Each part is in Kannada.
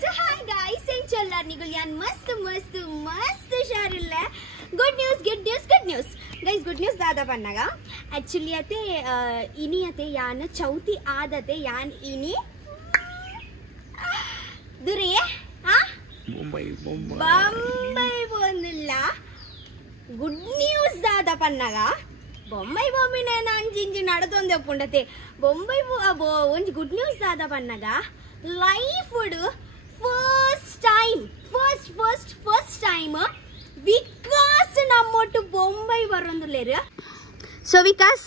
So hi guys, enchalla nigulyan mast sharilla. Good news. Guys, good news dada pannaga. Actually ate ini ate yan chauti adate yan ini. Dure ha? Bombay bonilla. Good news dada pannaga. Bombay nena anjinji nadutonde oppundate. Bombay onji good news dada pannaga. Life would first time Vikas nammottu Bombay varondulleru. So Vikas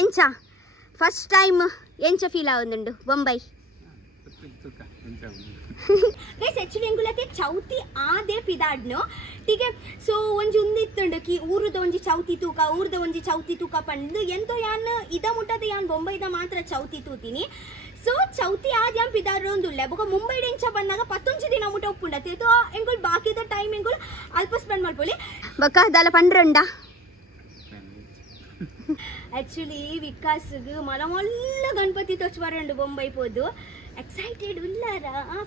encha first time encha feel avundu Bombay. Guys actually engulate chauti ade pidadno ठीक है सो ಒಂಜಿ ಉಂದಿತ್ತುಂಡು ಕಿ ಊರುದ ಒಂಜಿ ಚೌತಿ ತೂಕ ಊರುದ ಒಂಜಿ ಚೌತಿ ತೂಕ ಪಂಡು ಎಂತೋ ಯಾನ್ ಇದ ಮುಟ್ಟದ ಯಾನ್ ಬೊಂಬೈದ ಮಾತ್ರ ಚೌತಿ ತೂತಿನಿ सो चौथी आज हम पिदारोंदुल्ले बक मुंबई डेंचा बन्नागा 11 दिन मुट्ಟ ಒಪ್ಪುಂಡತೆ तो ಎಂಗುಲ್ ಬಾಕಿದ ಟೈಮ್ ಎಂಗುಲ್ ಅಲ್ಪ ಸ್ಪೆಂಡ್ ಮಾಡ್ಕೊಳ್ಳಿ ಬಕ ದಾಲ ಪಂಡ್ರಂಡ ಆಕ್ಚುಲಿ ವಿಕಾಸ್ ಗೆ ಮಲಮಲ್ಲ ಗಣಪತಿ ತೋಚ್ ಬರಂಡು ಬೊಂಬೈ ಪೋದು ಎಕ್ಸೈಟೆಡ್ ಉಲ್ಲಾರ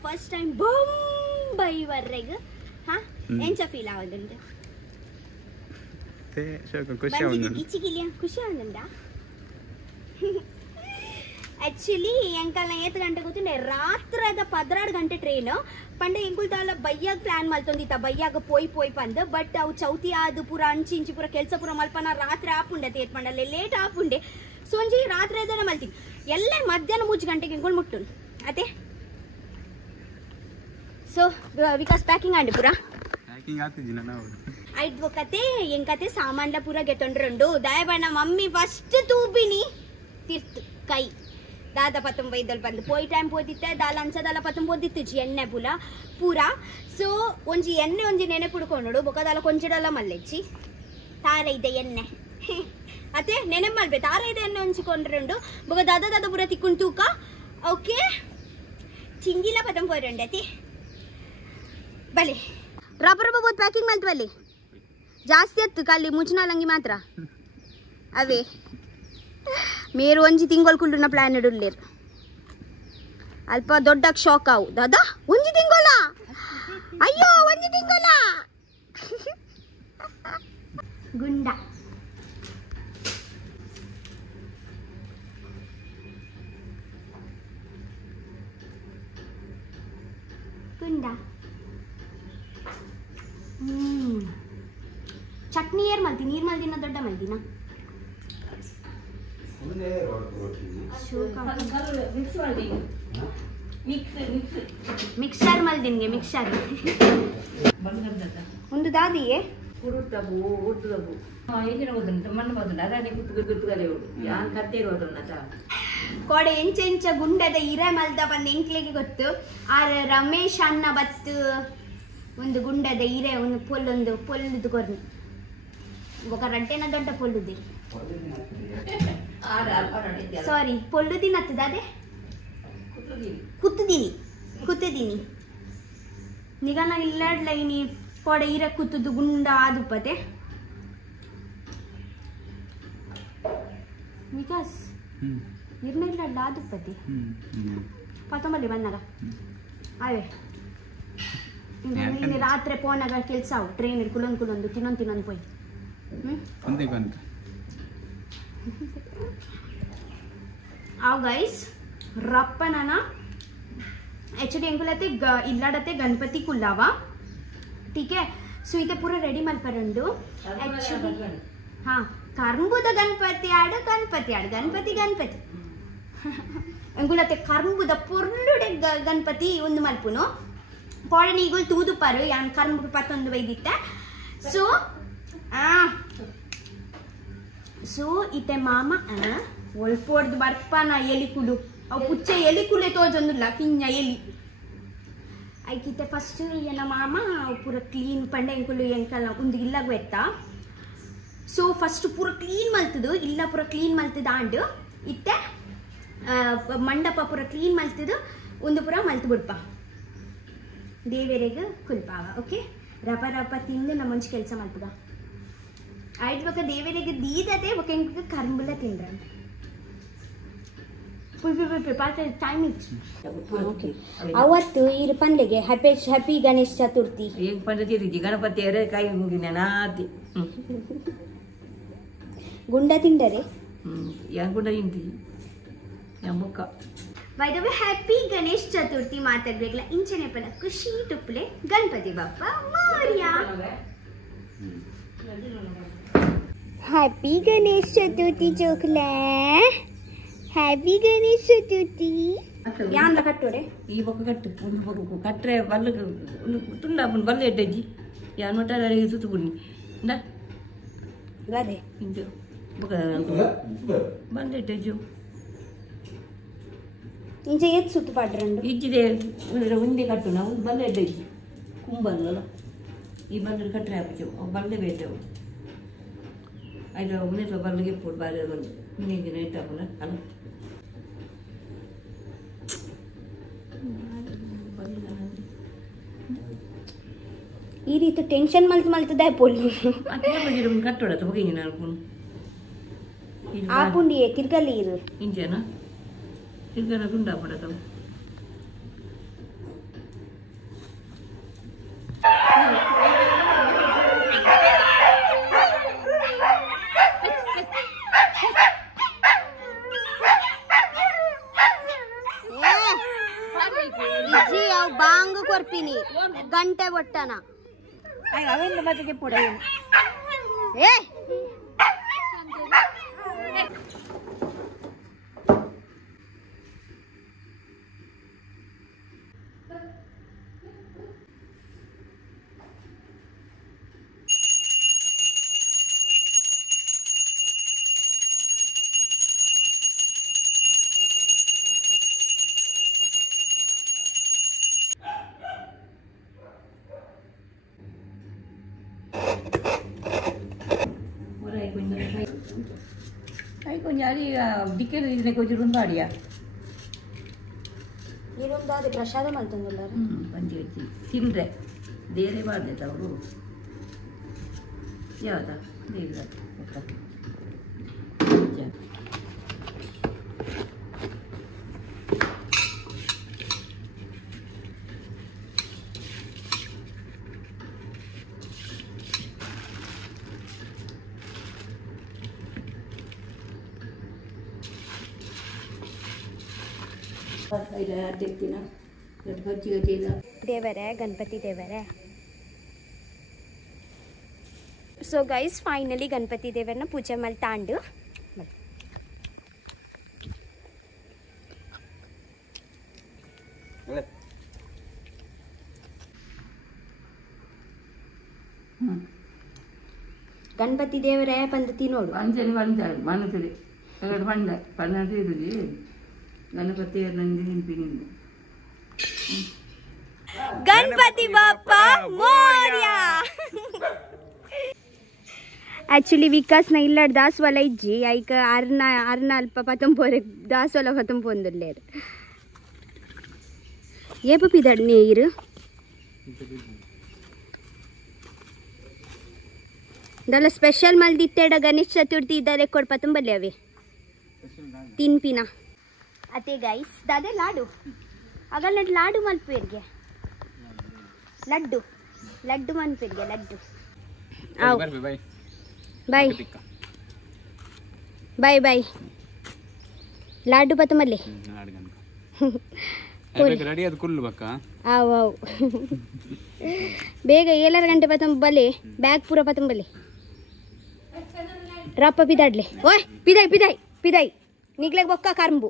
ಫಸ್ಟ್ ಟೈಮ್ ಬೊಂಬೈ ವರ್ರೆಗ ಹಾ ಎಂಚ ಫೀಲ್ ಆವದುಂಡು ते शोक खुशी ಆವದುಂಡು ಇಚಿಗಿಲಿಯ ಖುಷಿ ಆವದುಂಡ एक्चुअली ಎಂಕಲ್ನ 8 ಗಂಟೆ ಗೊತ್ತಿಲ್ಲ ರಾತ್ರದ 16 ಗಂಟೆ ಟ್ರೈನ್ ಪಂಡೆ ಎಂಕುಲ್ತಾಲ ಬಯ್ಯಾಗ ಪ್ಲಾನ್ ಮಲ್ತೊಂದಿತ್ತ ಬಯ್ಯಾಗ ಪೋಯ್ ಪಂದ ಬಟ್ ಅವು ಚೌತಿ ಆದು ಪೂರ ಅಂಚಿಂಚಿ ಪೂರ ಕೆಲಸ ಪೂರ ಮಲ್ಪನ ರಾತ್ರಿ ಆಪುಂಡೆ ತೇಟ್ ಪಂಡಲೆ ಲೇಟ್ ಆಪುಂಡೆ ಸೊಂಜಿ ರಾತ್ರಿ ಅದನ್ನ ಮಲ್ತೀನಿ ಎಲ್ಲೇ ಮಧ್ಯಾಹ್ನ 3 ಗಂಟೆಗೆ ಎಂಕುಲ್ ಮುಟ್ಟುನ್ ಅತೆ ಸೊ ವಿಕಾಸ್ ಪ್ಯಾಕಿಂಗ್ ಆಂಡಿ ಪೂರ ಪ್ಯಾಕಿಂಗ್ ಆತಿದಿನ ನಾವು ಐದ್ ಕತೆ ಎಂಕತೆ ಸಾಮಾನ್ಲ ಪೂರ ಗೆತೊಂಡ್ರಂಡು ದಯಬಣ್ಣ ಮಮ್ಮಿ ಫಸ್ಟ್ ತೂಬಿನಿ ತಿರ್ತು ಕೈ दादा 19 बंद पोई टाइम पोदित्ते दाल अंचदाल 19 एण्णे पुला पूरा सो ಒಂಜಿ ಎಣ್ಣೆ ಒಂಜಿ ನೆನೆ ಪುಡ್ಕೊಂಡು ಬೊಕದಾಲ ಕೊಂಚಡಲ್ಲ ಮಲ್ಲೆಚ್ಚಿ ತಾರೆ ಇದೆ ಎಣ್ಣೆ ಅತೆ ನೆನೆ ಮಲ್ಬೆ ತಾರೆ ಇದೆ ಎಣ್ಣೆ ಒಂಚಿಕೊಂಡ್ರಂಡು ಬೊಕ ದಾದ ಪೂರ ತಿಕ್ಕೊಂಡು ತೂಕ ಓಕೆ ಚಿಂಗಿಲ 19 ಅತಿ ಬಲೆ ರಬ್ಬರ್ ಬಹುದು ಪ್ಯಾಕಿಂಗ್ ಮಲ್ತ ಬಲೆ ಜಾಸ್ತಿ ಅತ್ತು ಖಾಲಿ ಮುಚ್ಚನಾಲಂಗಿ ಮಾತ್ರ ಅವೇ మీరు ಒಂಜಿ ತಿಂಗಳು ಕುಳ್ಳುನ ಪ್ಲಾನ್ ಇಡುಲ್ಲೇರು ಅಲ್ಪ ದೊಡ್ಡಕ್ಕೆ ಶಾಕ್ ಆವು ದಾದಾ ಒಂಜಿ ತಿಂಗಳ ಅಯ್ಯೋ ಒಂಜಿ ತಿಂಗಳ ಗುಂಡ ಚಟ್ನಿ ಏರ್ ಮಲ್ತೀನಿ ನೀರ್ ಮಲ್ದಿನ ದೊಡ್ಡ ಮಲ್ದಿನ ಮಿಕ್ಸರ್ ಮಲ್ದಿನ್ಗೆ ಮಿಕ್ಸರ್ ಒಂದು ದಾದಿಯೇ ಕೊಡೆ ಎಂಚ ಗುಂಡದ ಇರೆ ಮಲ್ದ ಬಂದು ಎಂಕ್ಲಿಗೆ ಗೊತ್ತು ಆರ ರಮೇಶ್ ಅಣ್ಣ ಬತ್ತು ಒಂದು ಗುಂಡದ ಇರೆ ಒಂದು ಪೊಲ್ಲುದು ಕೊರ್ನಿ ఒక ರಡ್ಡೆನ ದೊಡ್ಡ ಪೊಲ್ಲುದಿ ಸಾರಿ ಪೊಲ್ಲುದಿನ ಹತ್ತದಾದೆ ಕುತ್ತದಿನಿ ನಿಗನ ಇಲ್ಲಾಡ್ಲ ಇನಿ ಕೊಡೆ ಇರ ಕುತ್ತದು ಗುಂಡ ಆದುಪತೆ ವಿಕಾಸ್ ಇರ್ನ ಇಲ್ಲಾಡ್ಲ ಆದುಪತೆ ಪತ್ತೊಂಬಲ್ಲಿ ಬಂದಾಗ ಅವೇ ಇನ್ನು ರಾತ್ರಿ ಪೋನಾಗ ಕೆಲಸ ಅವು ಟ್ರೈನ್ ಕುಲೊಂದು ತಿನ್ನೊಂದು ಪೋಯ್ आओ गाइस रप्पनना एक्चुअली ಎಂಕುಲತೆ ಇಲ್ಲಾಡತೆ ಗಣಪತಿ ಕುಲ್ಲಾವಾ ठीक है सो इते पूरा रेडी ಮಲ್ಪರಂಡು एक्चुअली हां ಕರ್ಂಬುದ ಗಣಪತಿ ಗಣಪತಿ ಎಂಕುಲತೆ ಕರ್ಂಬುದ ಪೊರ್ಲುಡೆ ಗಣಪತಿ ಒಂದು ಮಲ್ಪುನು ಕೋಡನಿಗುಲ್ ತೂದು ಪರು ಯಾನ್ ಕರ್ಂಬು ಪತ್ತೊಂದು ವೈದಿತ್ತೆ सो इते मामा ಒಳ್ಪೋರ್ದು ಬರ್ಪಾನ ಎಲಿಕುಲು ಅವು ಪುಚ್ಚ ಎಲಿಕುಲೆ ತೋಜೊಂದುಲ್ಲ ಕಿಂಜ ಎಲಿ ಐಕಿತೆ ಫಸ್ಟ್ ಏನ ಮಾಮ ಪೂರ ಕ್ಲೀನ್ ಪಂಡೆ ಎಂಕುಲು ಎಂಕಲ್ಲ ಒಂದು ಇಲ್ಲಾಗ ಎತ್ತ ಸೊ ಫಸ್ಟ್ ಪೂರ ಕ್ಲೀನ್ ಮಲ್ತದು ಇಲ್ಲ ಪೂರ ಕ್ಲೀನ್ ಮಲ್ತದ ಆಂಡ್ ಇತ್ತೆ ಮಂಡಪ ಪೂರ ಕ್ಲೀನ್ ಮಲ್ತದು ಒಂದು ಪೂರ ಮಲ್ತು ಬಿಡ್ಪ ದೇವರಿಗೆ ಕುಲ್ಪಾವ ಓಕೆ ರಪ ತಿಂದು ನಮ್ಮ ಮುಂಚೆ ಕೆಲಸ ಮಲ್ಪುಗ ಆಯ್ತು ಬಕ ದೇವರಿಗೆ ದೀದತೆ ಬಕ ಎಂಕ ಕರ್ಂಬುಲ ತಿಂದ್ರ ಅವತ್ತು ಇರು ಪಂಡ್ಲೆಗೆ ಹ್ಯಾಪಿ ಗಣೇಶ್ ಚತುರ್ಥಿ ಏನ್ ಪಂಚತೀರ್ತಿ ಗಣಪತಿ ಅರೆ ಕೈ ಮುಗಿನ ನಾತಿ ಗುಂಡ ತಿಂಡರೆ ಯಾನ್ ಕೂಡ ತಿಂತಿ ಯಾನ್ ಬೊಕ್ಕ by the way happy Ganesh Chaturthi ಮಾತಾಡ್ಬೇಕಲ್ಲ ಇಂಚನೆ ಪಲ ಖುಷಿ ಟುಪ್ಲೆ ಗಣಪತಿ ಬಪ್ಪ ಮೋರ್ಯ ಹ್ಯಾಪಿ ಗಣೇಶ್ ಚತುರ್ಥಿ ಚೋಕ್ಲೆ ಹ್ಯಾಪಿ ಗಣೇಶ್ ಚತುರ್ಥಿ ಯಾಂದ ಕಟ್ಟೋಡೆ ಈ ಬೊಕ್ಕ ಕಟ್ಟು ಒಂದು ಬೊಕ್ಕ ಕಟ್ರೆ ಬಲ್ಲ ತುಂಡ ಬಲ್ಲ ಎಡ್ಡಜ್ಜಿ ಯಾನ್ ಮಟ್ಟ ಸುತ್ತು ಬುಣ್ಣಿ ಇಂದ ಗದೆ ಇಂದು ಬೊಕ್ಕ ಬಲ್ಲ ಎಡ್ಡಜ್ಜು ಇಂಚ ಎತ್ ಸುತ್ತು ಪಾಡ್ರಂಡು ಇಜ್ಜಿದೆ ಒಂದೇ ಕಟ್ಟು ನಾವು ಬಲ್ಲ ಎಡ್ಡಜ್ಜಿ ಕುಂಬಲ್ಲ ಈ ಬಲ್ಲ ಕಟ್ರೆ ಹಾಕ್ತೇವೆ ಬಲ್ಲೆ ಬೇಟೆವು ಆಯ್ತು ಒಬ್ಬನೇ ಸ್ವಲ್ಪ ಬಲ್ಲಿಗೆ ಪುಟ್ ಬಾರಿ ಬಂದು ಇನ್ನೇನು ದಿನ ಇಟ್ಟಾಕಲ್ಲ ಅಲ್ಲ ಈ ರೀತಿ ಟೆನ್ಷನ್ ಮಲ್ತದೆ ಪೊಲ್ಲಿ ಕಟ್ಟೋಡ ಹೋಗಿ ನಾನು ಆ ಪುಂಡಿ ತಿರ್ಗಲ್ಲಿ ಇರು ಇಂಚೇನಾ ತಿರ್ಗನ ತುಂಡ ಪಡತವ ಬಾಂಗ್ ಕೊರ್ಪಿನಿ ಗಂಟೆ ಬೊಟ್ಟನ ಅವೆಲ್ಲ ಮತ್ತೆ ಪುಡ ಏ കുഞ്ഞാലി ഡിക്കല് ഇതിനെ കൊച്ചിരുന്നു അടിയാ ಇರೊಂದಾದ ಪ್ರಸಾದ ಮಲ್ತಂದಿಲ್ಲ ಪಂಚಿ ಹಚ್ಚಿ ತಿಂದ್ರೆ ಬೇರೆ ಮಾಡ್ದೈತೆ ಅವರು ಯಾವ್ದ ದೇವ್ರ ದೇವರೇ ಗಣಪತಿ ದೇವರೇ ಸೊ ಗೈಸ್ ಫೈನಲಿ ಗಣಪತಿ ದೇವರನ್ನ ಪೂಜೆ ಮಾಡಿ ತಾಂಡು ಗಣಪತಿ ದೇವರೇ ಪಂದತಿ ನೋಡು ಅಂಜಲಿ ಬಂದ ಮನಸ್ಸಲ್ಲಿ ಬಂದ ಪನ್ನದು ಇರುದಿ ಗಣಪತಿ ನೆನಪಿನಿಂದ ಗಣಪತಿ ಬಾಪ್ಪ ಮೋರ್ಯ ಆಕ್ಚುಲಿ ವಿಕಾಸ್ನ ಇಲ್ಲಾಡ್ ದಾಸವಾಳ ಇಜ್ಜಿ ಐಕ ಅರ್ನ ಅಲ್ಪ ಪತಂಪೋರೆ ದಾಸವಾಳ ಪತಂಪೊಂದುಲ್ಲೇರು ಏಪ ಪಿದಾಡ್ ನೀರು ದಲ್ಲ ಸ್ಪೆಷಲ್ ಮಲ್ದಿತ್ತೇಡ ಗಣೇಶ ಚತುರ್ಥಿ ಇದ್ದಾರೆ ಕೊಡ್ ಪತಂಬಲ್ಲಿ ಅವೆ ತಿನ್ಪಿನ ಅದೇ ಗೈಸ್ ದಾದೆ ಲಾಡು ಆಗಲ್ಲ ಲಾಡು ಮಲ್ಪೇರ್ಗೆ ಲಡ್ಡು ಲಡ್ಡು ಮನ್ಪೇರ್ಗೆ ಲಡ್ಡು ಬಾಯ್ ಬಾಯ್ ಬಾಯ್ ಲಾಡು ಪತಂಬಲ್ಲಿ ರೆಡಿ ಅದು ಕುಲ್ಲು ಬಕ್ಕ ಆವ್ ಆವ್ ಬೇಗ 7 ಗಂಟೆ ಪತಂಬಲ್ಲಿ ಬ್ಯಾಗ್ ಪೂರ ಪತಂಬಲ್ಲಿ ರಪ್ಪ ಪಿದಾಡ್ಲೆ ಓಯ್ ಪಿದಾಯ್ ಪಿದಾಯ್ ಪಿದಾಯ್ ನಿಗ್ಲೆಗ್ ಬೊಕ್ಕ ಕರ್ಂಬು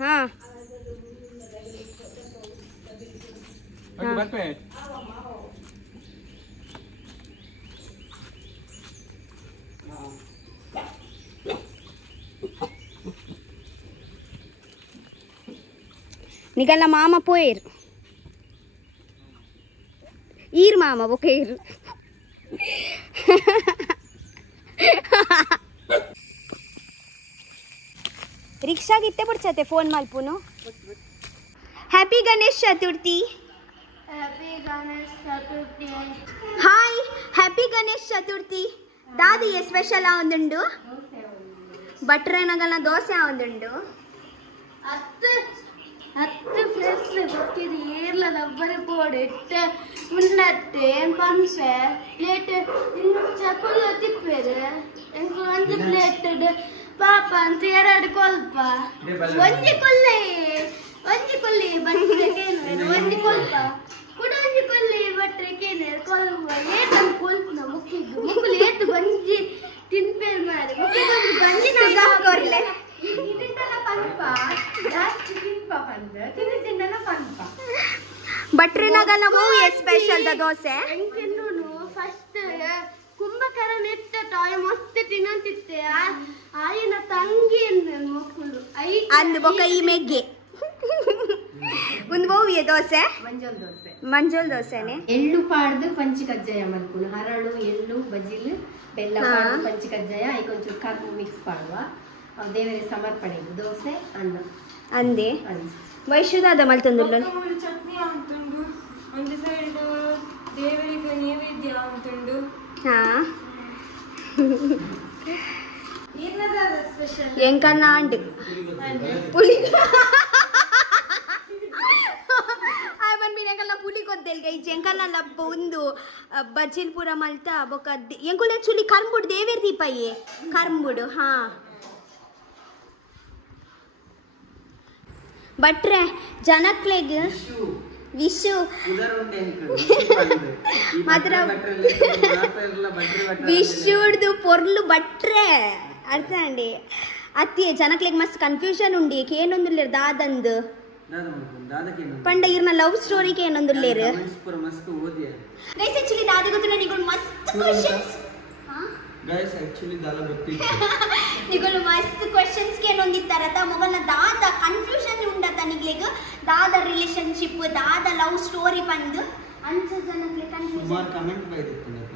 ಹಾ ನಿಗಲ್ಲ ಮಾಮ ಪೋಯರ್ ಈರ್ ಮಾಮ ಬೊಕ್ಕ ಈರ್ रिक्शा कितने पड़ते phone मालपूनो happy Ganesh Chaturthi hi happy Ganesh Chaturthi दादी ये स्पेशल आउंदुंडु बटर नगल दोसे आउंदुंडु ಹತ್ತು ಫ್ರೆಸ್ ಗೊತ್ತಿರಿ ಏರ್ಲ ರಬ್ಬರ್ ಬೋರ್ಡ್ ಇಟ್ಟು ಉಂಡತ್ತೆ ಪಂಪೆ ಪ್ಲೇಟ್ ಚಪ್ಪಲು ತಿಪ್ಪೇರು ಎಂಕು ಒಂದು ಪ್ಲೇಟ್ ಪಾಪ ಅಂತ ಎರಡು ಕೊಲ್ಪ ಒಂಜಿ ಕೊಲ್ಲೆ ಬಟ್ಟೆಗೇನು ಒಂಜಿ ಕೊಲ್ಪ ಕೂಡ ಒಂಜಿ ಕೊಲ್ಲೆ ಬಟ್ಟೆಗೇನು ಕೊಲ್ಪ ಏತನ್ ಕೊಲ್ಪನ ಮುಕ್ಕಿದ್ದು ಮುಕ್ಕಲು ಏತು ಗಂಜಿ ತಿನ್ಪೇರು ಮಾರಿ ಮುಕ್ಕಿಗೊಂದು ಗಂಜಿ ಕೊರ್ಲೆ ಇದೆಲ್ಲ ಪಂಪ ಜಾಸ್ತಿ ತಿನ್ಪ ಬಂದು ತಿನ್ನ ಪಂಪ ಭಟ್ರಿನಾಗಲ್ಲ ಮೂವಿ ಸ್ಪೆಷಲ್ ದೋಸೆ ಎಂಕೆನ್ನು ಫಸ್ಟ್ ಕುಂಭಕರ ನೆಟ್ಟ ತಾಯಿ ಮಸ್ತ್ ತಿನ್ನಂತಿತ್ತೆ ಆಯಿನ ತಂಗಿ ಮಕ್ಕಳು ಅಂದು ಬೊಕ ಈ ಮೆಗ್ಗೆ ಒಂದು ಮೂವಿ ದೋಸೆ ಮಂಜೋಲ್ ದೋಸೆನೆ ಎಳ್ಳು ಪಾಡ್ದು ಪಂಚಿ ಕಜ್ಜಾಯ ಮಲ್ಪುನು ಹರಳು ಎಳ್ಳು ಬಜಿಲ್ ಬೆಲ್ಲ ಪಾಡ್ದು ಪಂಚಿ ಕಜ್ಜಾಯ ಈಗ ಒಂಚೂರು ಕರ್ಪು ಮಿಕ್ಸ್ ಮಾಡುವ ದೇವರಿಗೆ ಸಮರ್ಪಣೆ ದೋಸೆ ಅನ್ನ ಅಂದೆ ವೈಶ್ಯದಾದ ಮಲ್ತಂದುಲ್ಲ ಚಟ್ನಿ ಅಂತುಂಡು ಒಂದು ಸೈಡ್ ದೇವರಿಗೆ ನೈವೇದ್ಯ ಅಂತುಂಡು ಹಾ ಏನದಾದ ಸ್ಪೆಷಲ್ ಎಂಕನ್ನ ಅಂಡ್ ಪುಳಿ ಪುಳಿ ಕೊದ್ದೆಲ್ಗೆ ಈ ಎಂಕನ್ನ ಒಂದು ಬಜಿಲ್ ಪೂರ ಮಲ್ತ ಬೊಕ ಎಂಕುಲ ಆಕ್ಚುಲಿ ಕರ್ಂಬುಡು ದೇವೇರ್ ದೀಪಯ್ಯೆ ಕರ್ಂಬುಡು ಹಾ ಬಟ್ರೆ ಜನಕ್ಲೆಗ್ ವಿಶು ಮಾತ್ರ ವಿಶುಡ್ದು ಪೊರ್ಲು ಬಟ್ರೆ ಅರ್ಥ ಅಂಡಿ ಅತ್ತಿ ಜನಕ್ಲೆಗ್ ಮಸ್ತ್ ಕನ್ಫ್ಯೂಷನ್ ಉಂಡಿ ಏನೊಂದುಲ್ಲೇರು ದಾದಂದು ಪಂಡ ಇರ್ನ ಲವ್ ಸ್ಟೋರಿಗೆ ಏನೊಂದುಲ್ಲೇರು ಗೈಸ್ ಆಕ್ಚುಲಿ ದಾದ ಗೊತ್ತಿಲ್ಲ ನಿಗಳು ಮಸ್ತ್ ಕ್ವೆಶ್ಚನ್ಸ್ ಗೈಸ್ ಆಕ್ಚುಲಿ ದಾಲ ಗೊತ್ತಿತ್ತು ನಿಗಳು ಮಸ್ತ್ ಕ್ವೆಶ್ಚನ್ಸ್ ಗೆ ಏನೊಂದಿತ್ತಾರತ ಮೊಗಲ್ನ ದಾದ ಕನ್ಫ್ಯೂಷನ್ ಉಂಡತ ನಿಗ್ಲೆಗ್ ದಾದ ರಿಲೇಶನ್ಶಿಪ್ ದಾದ ಲವ್ ಸ್ಟೋರಿ ಬಂದು ಅಂಚ ಜನಕ್ಲೆ ಕನ್ಫ್ಯೂಷನ್ ಸುಮಾರು ಕಮೆಂಟ್ ಬೈದಿತ್ತು ನಕ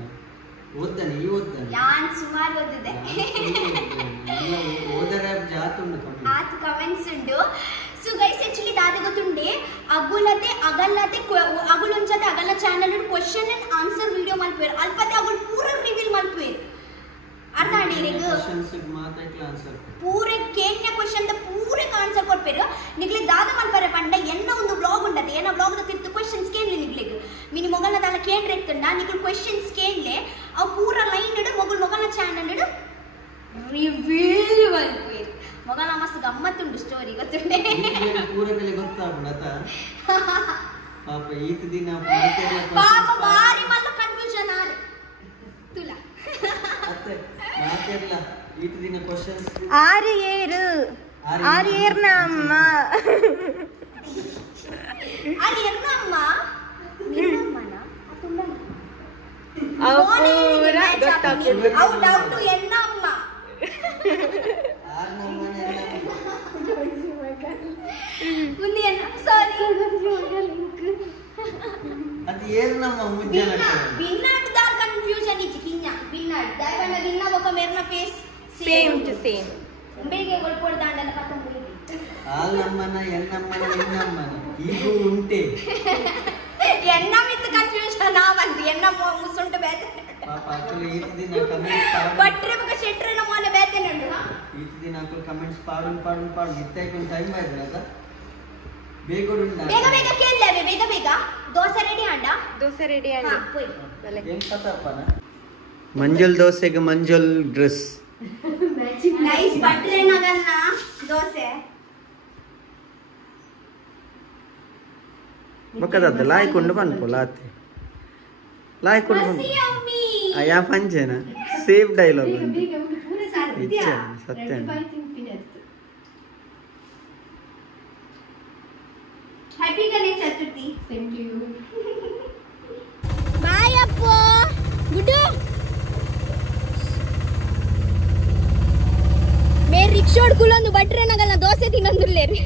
ಓದ್ತಾನೆ ಈ ಓದ್ತಾನೆ ಯಾನ್ ಸುಮಾರು ಓದಿದೆ ಓದರ ಜಾತ್ ಉಂಡು ಕಮೆಂಟ್ ಆತ್ ಕಮೆಂಟ್ಸ್ ಉಂಡು ಸೊ ಗೈಸ್ ಆಕ್ಚುಲಿ ದಾದ ಗೊತ್ತುಂಡೆ ಅಗುಲತೆ ಅಗಲತೆ ಅಗುಲೊಂಚತೆ ಅಗಲ channel question and answer video ಮಲ್ಪೇರು ಅಲ್ಪತೆ ಅಗುಲ್ ಪೂರ ರಿವೀಲ್ ಮಲ್ಪೇರು ಅರ್ಥ ಆಡಿರಿಗೆ ಪೂರೆ ಕೇಳ್ನ ಕ್ವೆಶ್ಚನ್ ಪೂರೆ ಆನ್ಸರ್ ಕೊಡ್ಪೇರು ನಿಗ್ಲಿಗೆ ದಾದ ಮಲ್ಪರೆ ಪಂಡ ಎನ್ನ ಒಂದು ವ್ಲಾಗ್ ಉಂಡತೆ ಏನ ವ್ಲಾಗ್ ತಿರ್ತು ಕ್ವೆಶ್ಚನ್ಸ್ ಕೇಳಲಿ ನಿಗ್ಲಿಗೆ ಮಿನಿ ಮೊಗಲ್ನ ದಾಲ ಕೇಳ್ರೆ ಎತ್ತಂಡ ನಿಗ್ಲು ಕ್ವೆಶ್ಚನ್ಸ್ ಕೇಳಲೆ ಅವು ಪೂರ ಲೈನ್ ಇಡು ಮೊಗಲ್ನ ಚಾನಲ್ ಇಡು ರಿವೀಲ್ ಮಲ್ಪೇರು ಮೊಗಲ ಮಸ್ತ್ ಗಮ್ಮತ್ತುಂಡು ಸ್ಟೋರಿ ಗೊತ್ತುಂಡೆ ಪೂರ ಬೆಲೆ ಗೊತ್ತಾಗ್ಬಿಡತ ಪಾಪ ಈತ ದಿನ ಪಾಪ ಬಾರಿ ಮಲ್ಲ ಕನ್ಫ್ಯೂಷನ್ ಆರೆ ತುಲ ಮತ್ತೆ ಮಾತೆಲ್ಲ ಈತ ದಿನ ಕ್ವೆಶ್ಚನ್ಸ್ ಆರು ಏರ್ನ ಅಮ್ಮ ಅಲ್ಲಿ ಎನ್ನ ಅಮ್ಮ ನಿನ್ನಮ್ಮನ ಅವು ಡೌಟ್ ಎನ್ನ ಅಮ್ಮ ಮುಂದೆ ಎನ್ನ ಸಾರಿ ಅದು ಏರ್ನಮ್ಮ ಮುಜ್ಜನ ಬಿನ್ನಾಡ್ ದಾಲ್ ಕನ್ಫ್ಯೂಷನ್ ಇಚ್ಚಿ ಕಿನ್ಯ ಬಿನ್ನಾಡ್ ದೈವನ ಗಿನ್ನ ಬೊಕ ಮೇರ್ನ ಫೇಸ್ ಸೇಮ್ ಟು ಸೇಮ್ ಬೇಗೆ ಗೊಳ್ಪೊಡ್ ದಾಂಡಲ ಕತ್ತಂಬುಲಿ ಆಲಮ್ಮನ ಎನ್ನಮ್ಮನ ಎನ್ನಮ್ಮನ ಈಗೂ ಉಂಟೆ ಎನ್ನ ಮಿತ್ ಕನ್ಫ್ಯೂಷನ್ ಆವಂತ ಎನ್ನ ಮುಸುಂಟು ಬೇತೆ ಪಾಪ ಅಕಲು ಈತ ದಿನ ಕಮೆಂಟ್ಸ್ ಬಟ್ರೆ ಬೊಕ ಶೆಟ್ರೆ ನಮ್ಮನ ಬೇತೆ ನಂಡು ಈತ ದಿನ ಅಕಲು ಕಮೆಂಟ್ಸ್ ಪಾಡು ಮಿತ್ತೈಕೊಂಡು ಟೈಮ್ ಆಯ್ತು ಅದ ಬೇಗ ಬೇಗ ಕೇಳ್ಲೇವೆ ಬೇಗ ದೋಸೆ ರೆಡಿ ಆಂಡ ದೋಸೆ ರೆಡಿ ಹಾ ಆಗಿ ಪೋಯ್ ಏನ್ ಪತಾಪನ ಮಂಜುಲ್ ದೋಸೆಗೆ ಮಂಜುಲ್ ಡ್ರೆಸ್ ನೈಸ್ ಬಟ್ರೆ ನಗನ್ನ ದೋಸೆ ಬಕ್ಕದ ಲಾಯ್ಕೊಂಡು ಬಂದ್ಪು ಲಾಯ್ಕೊಂಡು ಬಂದು ಅಮ್ಮಿ ಯಾ ಪಂಚೇನ ಸೇಫ್ ಡೈಲಾಗ್ ಸತ್ಯ ಸತ್ಯ happy Ganesha Chaturthi thank you bye ಅಪ್ಪು ಗುಡ್ಡು ಮೇರೆ ರಿಕ್ಷಾ ಹೊಡ್ಕೊಳ್ಳೊಂದು ಬಟ್ರೆ ನಗಲ್ಲ ದೋಸೆ ತಿನ್ನೊಂದುಲ್ಲೇರಿ